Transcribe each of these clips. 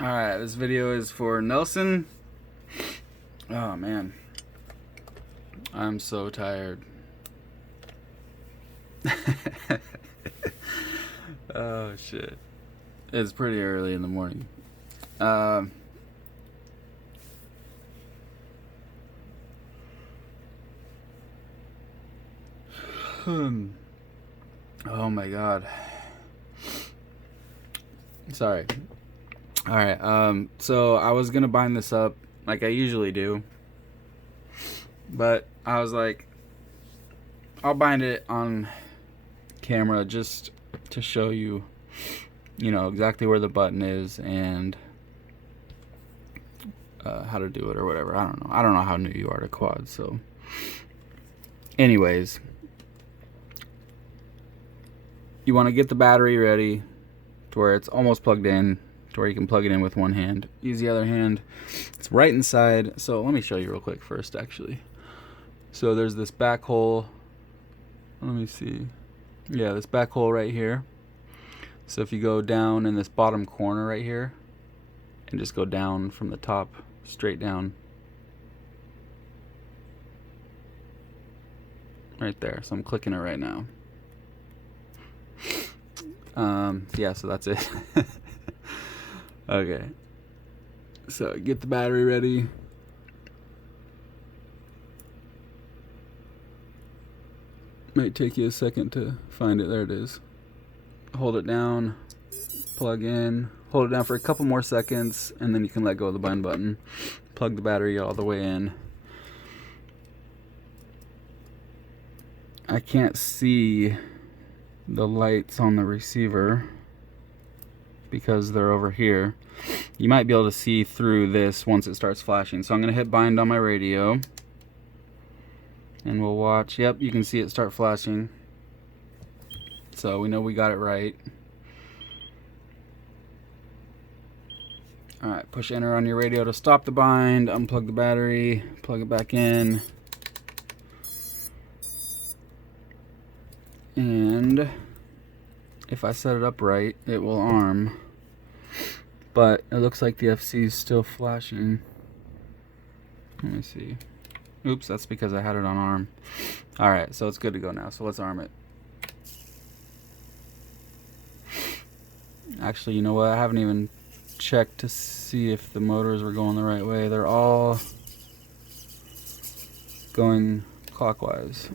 Alright, this video is for Nelson. Oh man, I'm so tired. Oh shit. It's pretty early in the morning. Oh my god. Sorry. Alright, so I was gonna bind this up like I usually do, but I was like, I'll bind it on camera just to show you, exactly where the button is and how to do it or whatever. I don't know how new you are to quads. So anyways, you want to get the battery ready to where it's almost plugged in, to where you can plug it in with one hand. Use the other hand. It's right inside. So let me show you real quick first, actually. So there's this back hole. Let me see. Yeah, this back hole right here. So if you go down in this bottom corner right here and just go down from the top straight down right there. So I'm clicking it right now. Yeah, so that's it. Okay, so get the battery ready. Might take you a second to find it. There it is. Hold it down, plug in, hold it down for a couple more seconds, and then you can let go of the bind button. Plug the battery all the way in. I can't see the lights on the receiver because they're over here. You might be able to see through this once it starts flashing. So I'm gonna hit bind on my radio and we'll watch. Yep, you can see it start flashing. So we know we got it right. Alright, push enter on your radio to stop the bind, unplug the battery, plug it back in. And if I set it up right, it will arm. But it looks like the FC is still flashing. Let me see. Oops, that's because I had it on arm. Alright, so it's good to go now. So let's arm it. Actually, you know what? I haven't even checked to see if the motors were going the right way. They're all going clockwise.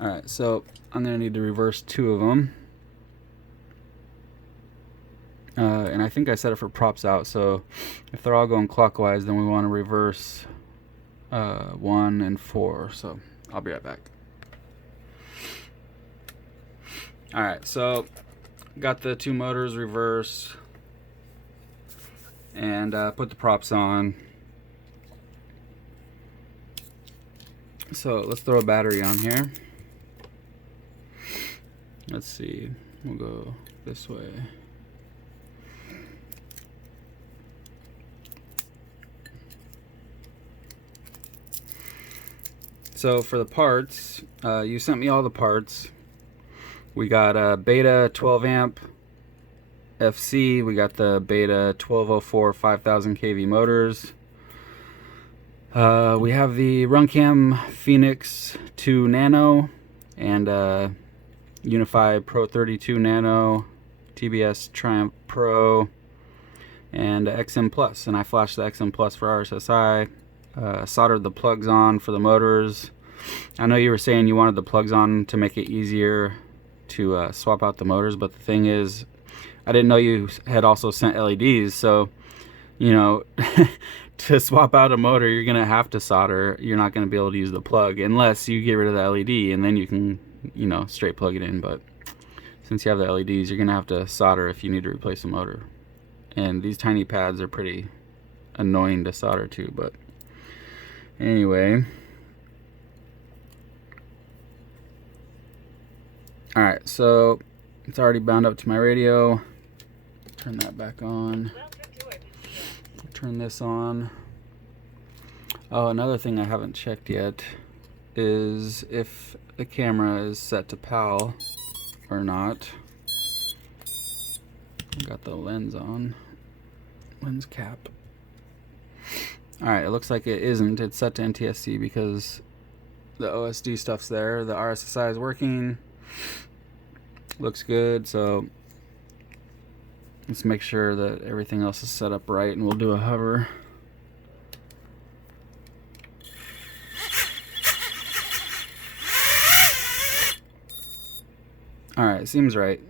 Alright, so I'm going to need to reverse 2 of them. And I think I set it for props out, so if they're all going clockwise, then we want to reverse 1 and 4. So I'll be right back. Alright, so got the 2 motors reverse and put the props on. So let's throw a battery on here. Let's see, we'll go this way. So for the parts, you sent me all the parts. We got a beta 12 amp FC. We got the beta 1204 5000 kV motors. We have the Runcam Phoenix 2 Nano and Unify Pro 32 Nano, TBS Triumph Pro, and XM Plus. And I flashed the XM Plus for RSSI. Soldered the plugs on for the motors. I know you were saying you wanted the plugs on to make it easier to swap out the motors, but the thing is, I didn't know you had also sent LEDs, so to swap out a motor you're gonna have to solder. You're not gonna be able to use the plug unless you get rid of the LED, and then you can straight plug it in. But since you have the LEDs, you're gonna have to solder if you need to replace a motor, and these tiny pads are pretty annoying to solder to. But anyway, alright, so it's already bound up to my radio. Turn that back on. Turn this on. Oh, another thing I haven't checked yet is if the camera is set to PAL or not. Got the lens on. lens cap. Alright, it looks like it isn't. It's set to NTSC because the OSD stuff's there. The RSSI is working. Looks good, so let's make sure that everything else is set up right, and we'll do a hover. Alright, seems right.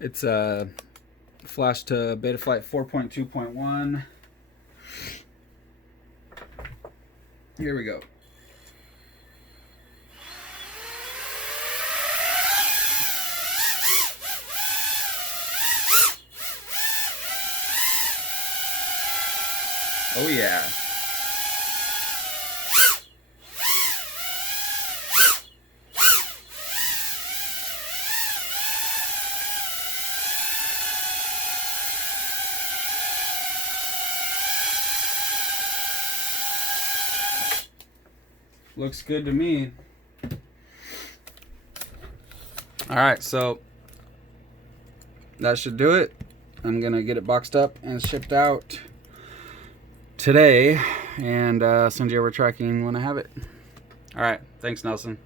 It's flashed to Betaflight 4.2.1. Here we go. Oh yeah. Looks good to me. Alright, so that should do it. I'm gonna get it boxed up and shipped out today, and send you over tracking when I have it. Alright, thanks, Nelson.